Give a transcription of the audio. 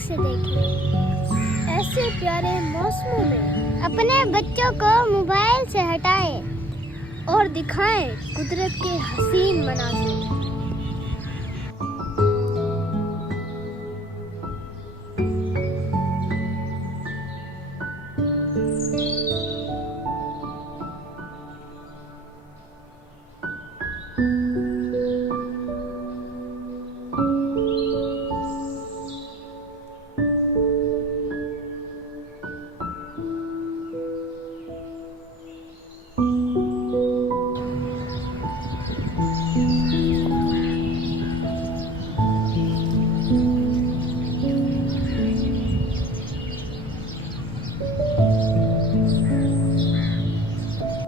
से देखें। ऐसे प्यारे मौसमों में अपने बच्चों को मोबाइल से हटाएं और दिखाएं कुदरत के हसीन मनाज़िर।